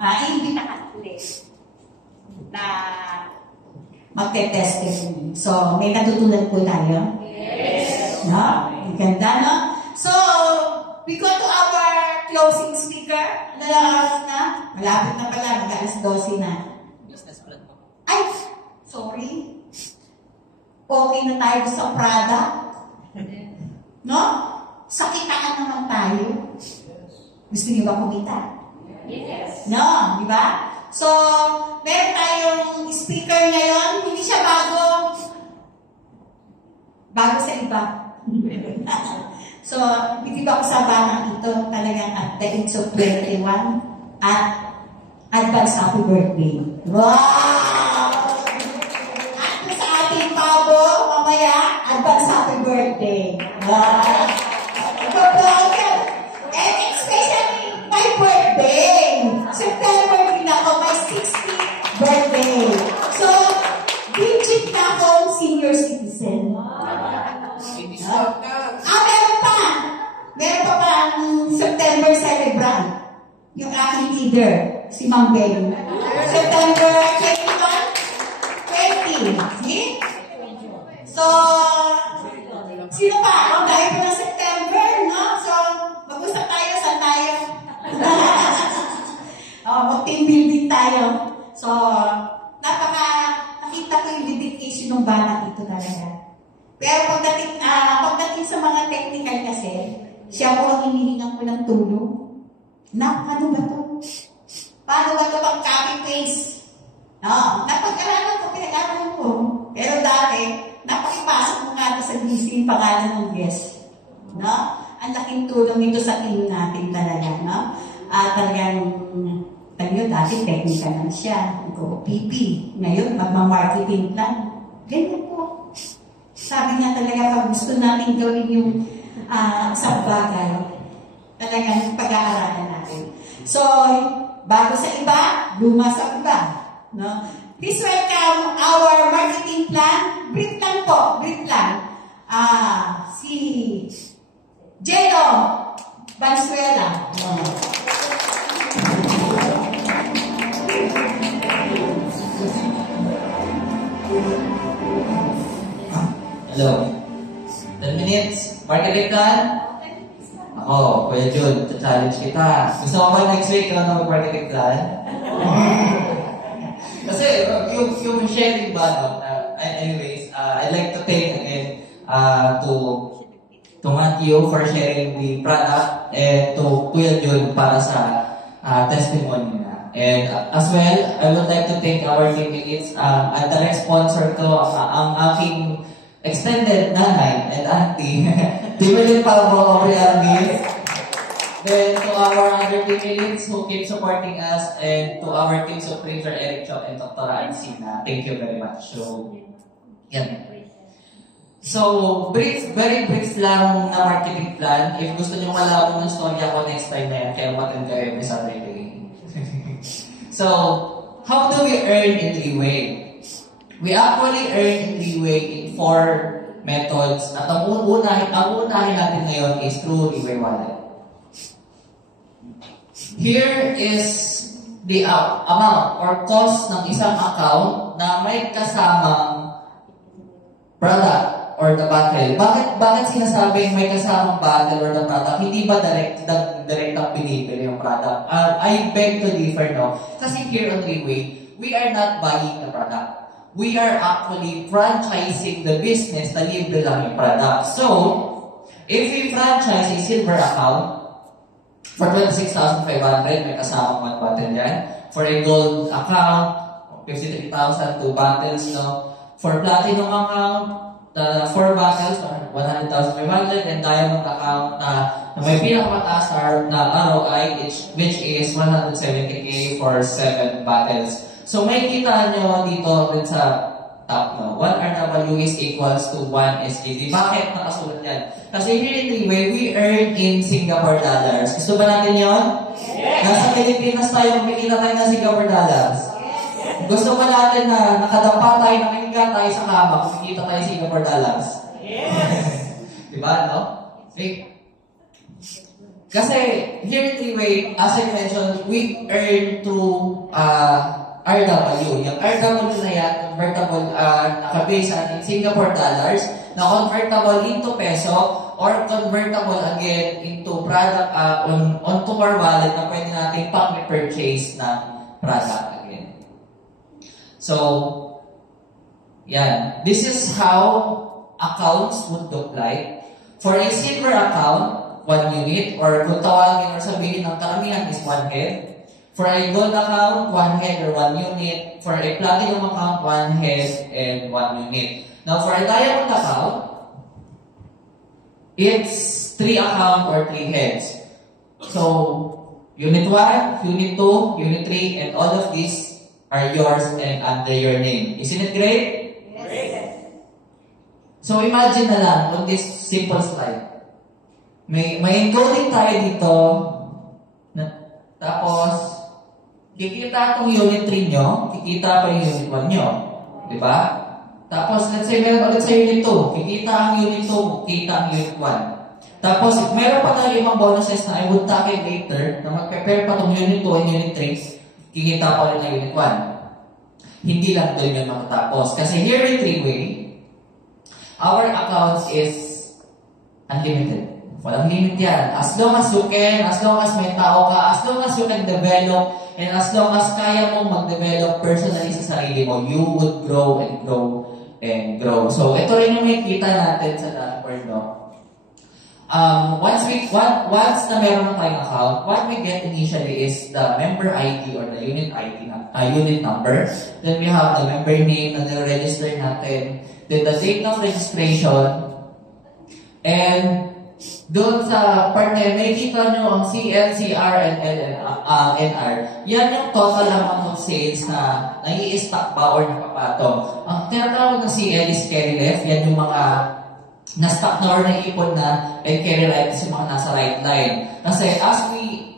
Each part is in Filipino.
iimbita ka ulit na magte-testimony. So, may natutunan po tayo? Yes! No? Ang ganda, no? So, we go to our closing speaker. Ano lang oras na? Malapit na pala, mag-alas 12 na. Business plan po. Ay! Sorry. Okay na tayo sa Prada. No? Sakitaan naman tayo. Gusto niyo ba kumita? Yes. No, di ba? So, meron tayong speaker ngayon. Hindi siya bago. Bago sa iba. So, hindi ba ako sa banang ito talagang at the age of 21 at advance happy birthday. Wow! At sa ating Pabo, mamaya, advance happy birthday. Wow! And especially my birthday. September din ako, my 60th birthday. So, digit na ako senior citizen. Meron pa. Meron pa ang September celebrant. Yung aking leader, si Ma'am Beng. September 21, 20. See? So, sino pa? Ang dahil pa ng September, no? So, mag-usap tayo, saan tayo? Mag-team building tayo. So, nakita ko yung dedication ng bata ito talaga. Pero pagdating sa mga technical kasi, siya po ang hinihingan ko ng tulong. Ano ba to? Paano ba ito pag-copy-paste? No, napag-aralan ko, pinag-aralan ko. Pero dati, napakipasok mo nga ito sa GC yung pangalan ng guest. No? Ang laking tulong ito sa team natin talaga. No? Talagang dati technical lang siya. PP. Ngayon, magma-marketing plan. Ganyan po. Sabi niya talaga, pag gusto natin gawin yung sa bagay, talagang pag-aaralan natin. So, bago sa iba, luma sa iba. No? Please welcome our marketing plan. Brief lang po, brief lang. Si Jelo Valenzuela. Hello. 10 minutes. Marketing plan? Ako, Kuya Jun, challenge kita. Gusto mo ba next week na mag-marketing plan? Kasi yung sharing ba, no? Anyways, I'd like to thank again to Matthew for sharing the product and to Kuya Jun para sa testimony na. And as well, I would like to thank our team leads at the next sponsor ko, ang aking extended nanay and auntie, Timelin Pablo Oriamis. Then to our other team leads who keep supporting us, and to our team support Sir Eric Chok and Dr. Ancina. Thank you very much. So, yan. So, very brief lang na marketing plan. If gusto nyo malabong ng story ako next time na yan, kaya matin kayo every Saturday. So, how do we earn in Leeway? We actually earn in Leeway in 4 methods. At ang unahin natin ngayon is through Leeway Wallet. Here is the amount or cost ng isang account na may kasamang product or the bundle. Bakit sinasabing may kasamang bundle or the product? Hindi ba direct ang binibili yung product? I beg to differ, no? Kasi here on Leeway, we are not buying the product. We are actually franchising the business na libre lang yung product. So, if we franchise a silver account, for 26,500, may kasamang one bundle yan. For a gold account, 53,000, 2 bundles, no? For platinum account, the 4 bundles are 100,500, and diamond account na may pinakamataas na ROI, which is 170K for 7 bundles. So may kita nyo dito rin sa top, no? 1 RW is equals to 1 SGD. Bakit nakasulat yan? Kasi here in Leeway, we earn in Singapore dollars. Gusto ba natin yun? Yes! Nasa Pilipinas tayo, kumikita tayo ng Singapore dollars. Yes! Gusto ba natin na nakadapa tayo, nakikiga tayo sa kama, kumikita tayo Singapore dollars? Yes! Diba, no? Okay. Kasi here in Treeway, as I mentioned, we earn through RW. Yung RW na yan, convertible, nakabase in Singapore dollars, na convertible into peso, or convertible again into product onto our wallet na pwede natin pang-purchase ng product again. So, yan. This is how accounts would look like. For a silver account, 1 unit, or kung tawagin or sabihin ng karamihan is 1 head. For a gold account, 1 head or 1 unit. For a platinum account, 1 head and 1 unit. Now, for a diamond account, it's 3 account or 3 heads. So, unit 1, unit 2, unit 3, and all of these are yours and under your name. Isn't it great? Yes. So, imagine na lang on this simple slide. May encoding tayo dito. Tapos, kikita itong unit 3 nyo, kikita pa yung unit 1 nyo. Diba? Tapos, let's say, meron ulit sa unit 2. Kikita ang unit 2, kikita ang unit 1. Tapos, meron pa tayo ibang bonuses na I would tackle later, na mag-prepare pa itong unit 2 and unit 3, kikita pa ulit na unit 1. Hindi lang doon yung matatapos. Kasi here in Treeway, our accounts is unlimited. Walang limit yan. As long as you can, as long as may tao ka, as long as you can develop, and as long as kaya mong mag-develop personally sa sarili mo, you would grow and grow and grow. So, ito rin yung makikita natin sa dashboard, no? Once na meron na tayong account, what we get initially is the member ID or the unit ID, unit number. Then we have the member name na nire-register natin. Then the date of registration. And doon sa part na makikita nyo ang CL, CR, and NR. Yan yung total amount of sales na nai-stock ba or napapatong. Ang tinatawag ng CL is carry left. Yan yung mga na-stock na or naipon na, and carry right is yung mga nasa right line. Kasi as we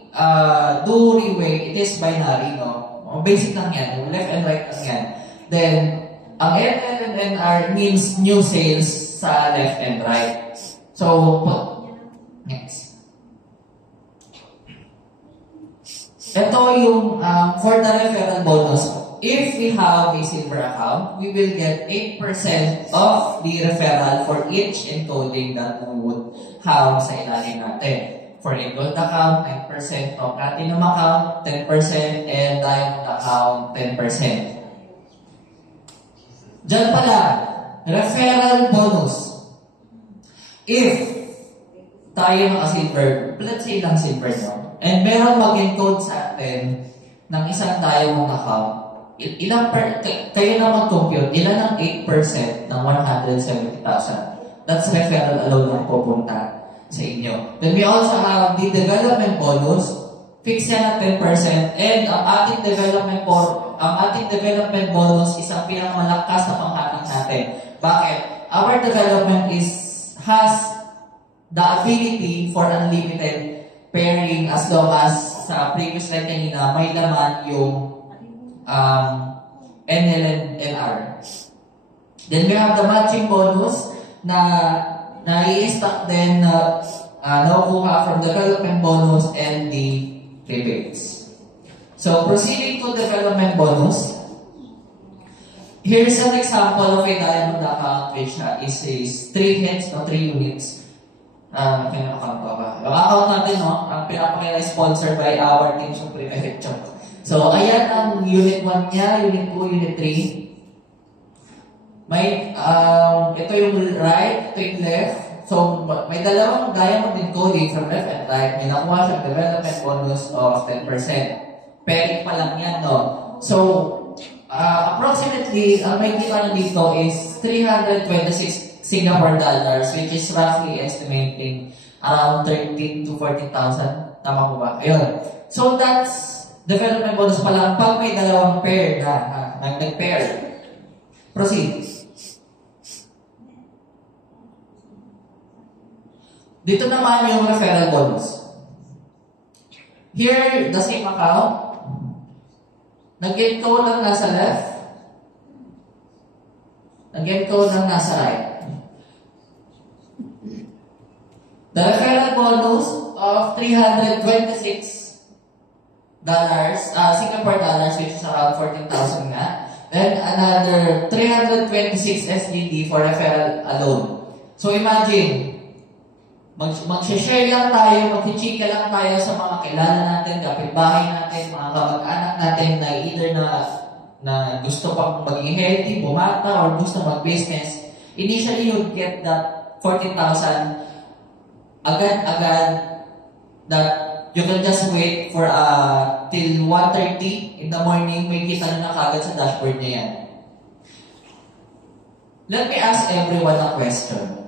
do reweigh, it is binary, no? Basic lang yan. Left and right lang yan. Then, ang NL and NR means new sales sa left and right. So, next. Ito yung for the referral bonus. If we have a silver account, we will get 8% of the referral for each encoding that we would have sa ilalim natin. For a gold account, 9%. For platinum account, 10%. And diamond account, 10%. Diyan pala, referral bonus. If tayo naka-silver, let's say lang silver, no? And meron mag-encode sa atin ng isang diamond account, kayo na mag-compute, ilan ang 8% ng 170,000? That's referral alone ang pupunta sa inyo. Then we also have the development bonus, fix yan at 10%, and ang ating development bonus is ang pinakamalakas na panghatang natin. Bakit? Our development has the ability for unlimited pairing as long as sa previous slide kanina may laman yung NL and NR. Then we have the matching bonus na i-stock din nakukuha from development bonus and the rebates. So proceeding to development bonus, here's an example of a diamond account which is 3 heads or 3 units. Yung account natin, no? Ang pinapakita is sponsored by our team sa Primerit Chunk. So, ayan ang unit 1 niya, unit 2, unit 3. May, ito yung right, ito yung left. So, may dalawang diamond encoding from left and right. May nakuha siyang development bonus of 10%. Pairing pa lang yan, no? So, approximately, ang may kita nyo dito is 326 Singapore dollars, which is roughly estimating around 13 to 14,000. Tama ko ba? Ayun. So, that's development bonus pa lang pag may dalawang pair na nag-pair. Proceed. Dito naman yung referral bonus. Here, the same account. Nag-encode lang nasa left. Nag-encode lang nasa right. The referral bonus of $326, Singapore dollars, which is around 14,000 nga. Then another 326 SGD for referral alone. So imagine, mag-share lang tayo, mag-chika lang tayo sa mga kilala natin, kapitbahay natin, mga kamag-anak natin na either na gusto pang maging healthy, bumata, or gusto mag-business. Initially, you'd get that 14,000 agad-agad that you can just wait for till 1:30 in the morning, may kita na kagad sa dashboard niya yan. Let me ask everyone a question.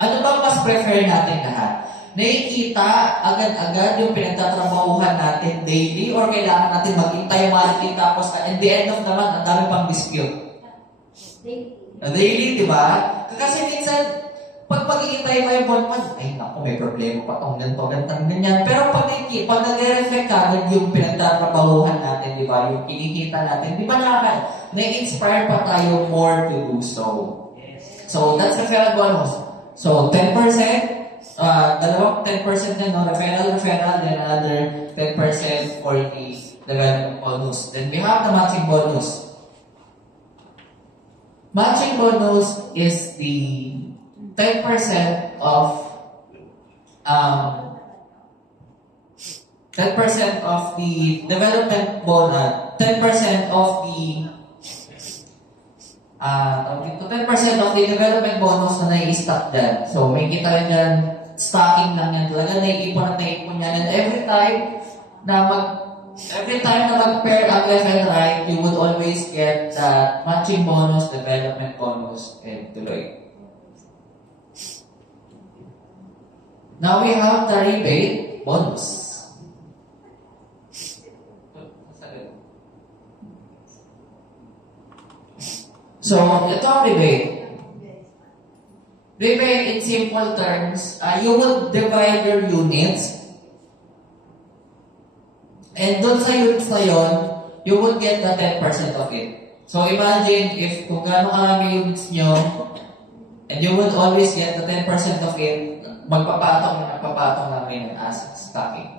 Ano bang mas prefer natin lahat? Nakikita agad-agad yung pinagtatrabahuhan natin daily or kailangan natin maghintay monthly tapos at the end of the month, ang dami pang dispute? Daily, di ba? Kasi minsan, pag maghihintay tayo buwan-buwan, ay naku, may problema pa itong ganyan. Pero pag nag-reflect agad yung pinagtatrabahuhan natin, di ba? Yung kinikita natin, di ba na-inspire pa tayo more to do so? So, that's referral bonus. So, 10%, dalawang 10% din, no? Referral, then another 10% for the development bonus. Then we have the matching bonus. Matching bonus is the 10% of 10% of the development bonus, 10% of the 10% of the development bonus na nai-stock dyan. So, may kita rin dyan, stocking lang yan. Talaga naiipon at naiipon yan. And every time na mag-pair ang left and right, you would always get that matching bonus, development bonus, and tuloy. Now we have the rebate bonus. So, ito ang rebate. Rebate, in simple terms, you would divide your units. And doon sa units na yun, you would get the 10% of it. So, imagine if kung gaano karami units nyo, and you would always get the 10% of it, magpapatong namin as stocking.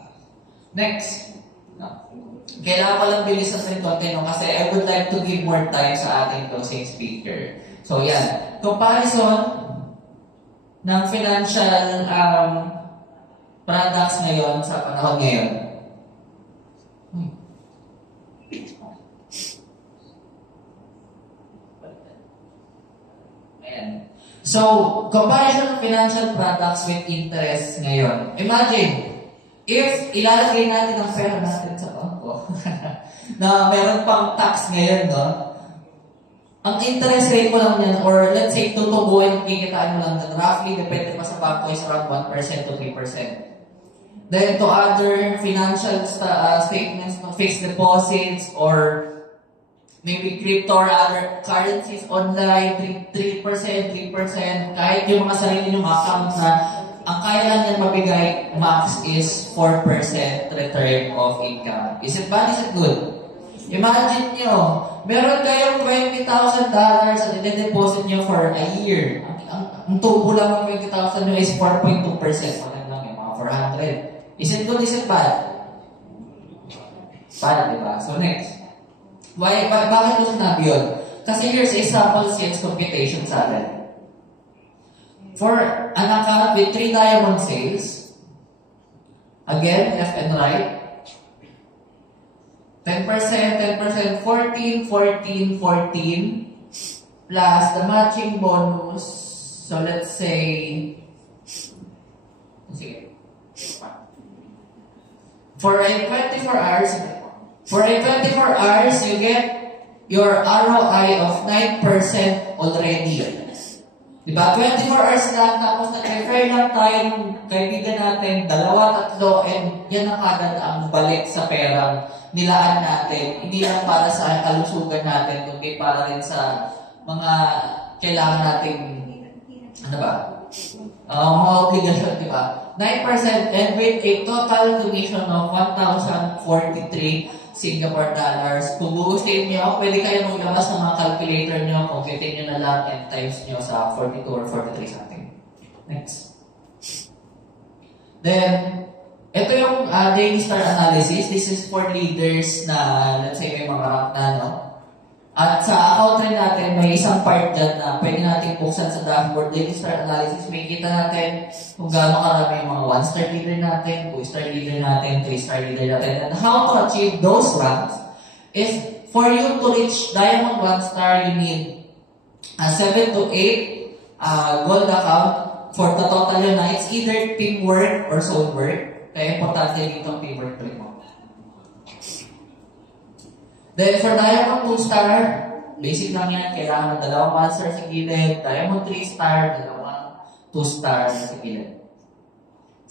Next. Kailangan ko lang bilisan sa ito, kasi I would like to give more time sa ating closing speaker. So, yan. Comparison ng financial products ngayon sa panahon ngayon. Ayan. So, comparison of financial products with interest ngayon. Imagine, if ilalagay natin ang pera natin sa bangko, na meron pang tax ngayon, no? Ang interest rate mo lang yan, or let's say, tutubuin, kikitaan mo lang na roughly, depende pa sa bangko, is around 1% to 3%. Then, to other financial statements, fixed deposits, or maybe crypto or other currencies online, 3%, kahit yung mga sarili nyong account na ang kaya lang yan mabigay, max is 4% return of income. Is it bad? Is it good? Imagine nyo, meron kayong $20,000 at i-deposit nyo for a year. Ang tubo lang ng $20,000 nyo is 4.2%. Ano lang yung mga 400. Is it good? Is it bad? Bad, diba? So next. Bakit ko sinabi yun? Kasi here's a sample sales computation sa atin. For an account with 3 diamond sales, again, left and right, 10%, 14, plus the matching bonus. So let's say, for a 24 hours, you get your ROI of 9% already. Diba? 24 hours lang, tapos nag-refer lang tayo ng kaibigan natin, 2, 3, and yan ang agad ang balik sa perang nilaan natin. Hindi lang para sa kalusugan natin, kundi para rin sa mga kailangan nating, ano ba? Mga obligasyon, diba? 9% and with a total donation of 1,043 Singapore dollars. Kung gugustuhin nyo, pwede kayo maglabas ng mga calculator nyo, computin nyo na lang, and times nyo sa 42 or 43 something. Next. Then, Ito yung daily star analysis. This is for leaders na, let's say, may mga rank na, no? At sa account rin natin, may isang part dyan na pwede natin buksan sa dashboard. Daily star analysis, may kita natin kung gaano karami yung mga 1-star leader natin, 2-star leader natin, 3-star leader natin. And how to achieve those ranks is for you to reach Diamond 1-star, you need 7 to 8 gold account. For the total yun na, it's either teamwork or soul work. Kaya importante dito ang teamwork rin mo. Then for Diamond 2-star, basic lang yan. Kailangan ng dalawang 1-star sa gilid. Diamond 3-star, dalawang 2-star sa gilid.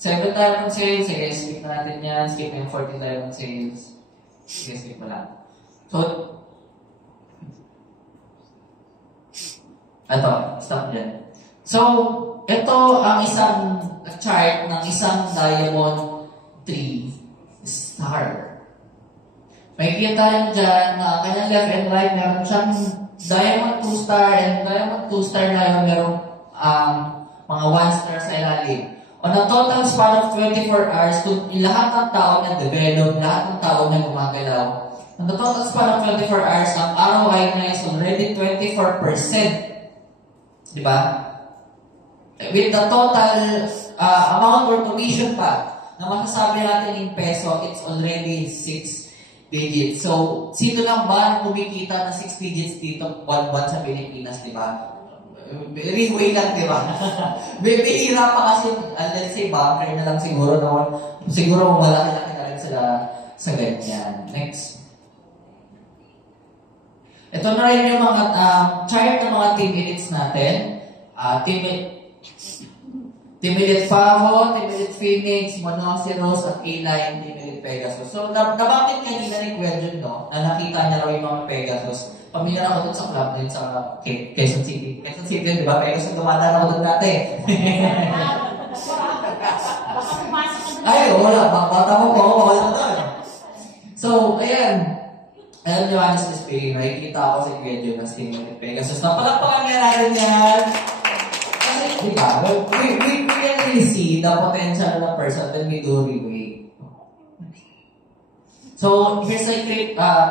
7 Diamond sales, sige, skip natin yan. Skip yung 14 Diamond sales. Sige, skip mo lang. So, ito, stop dyan. So, ito ang isang chart ng isang Diamond 3-star. May kita tayo dyan na kanyang left and right, meron siyang Diamond 2-star and Diamond 2-star na yun, merong mga 1-star sa ilalim. On a total span of 24 hours, kung lahat ng tao na develop, lahat ng tao na gumagalaw, on the total span of 24 hours, ang ROI na is already 24%. Diba? With the total amount or commission pa, na masasabi natin in peso, it's already 6 digits. So, sino lang ba kumikita na 6 digits dito buwan-buwan sa Pilipinas, di ba? Very way lang, di ba? Bihira pa kasi, let's say, banker na lang siguro naman. Siguro malaki-laki na rin sila sa ganyan. Next. Ito na rin yung mga chart ng mga team edits natin. Team Elite Pavo, Team Elite Phoenix, Monoceros, at K-Line, Team Elite Pegasus. So, nabanggit kanina ni Quentin, no? Na nakita niya raw yung mga Pegasus. Pamilya ako dun sa club din sa Quezon City. Quezon City, di ba? Pegasus, dumadaan ako dun dati. Ay, wala. Bata mo po, wala doon. So, ayan. Alam niyo, honestly speaking, nakikita ako si Quentin na Team Elite Pegasus. Napalagpakan niya natin yan. Diba? We can really see the potential of a person when we do reweight. So, here's a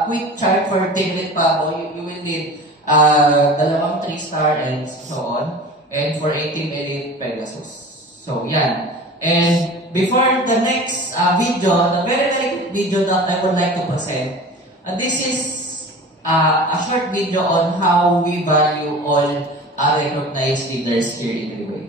quick chart for Team Elite Pavo. You will need dalawang 3-star and so on. And for a Team Elite Pegasus. So, yan. And before the next video, the very video that I would like to present, this is a short video on how we value all recognized leaders here in Reway.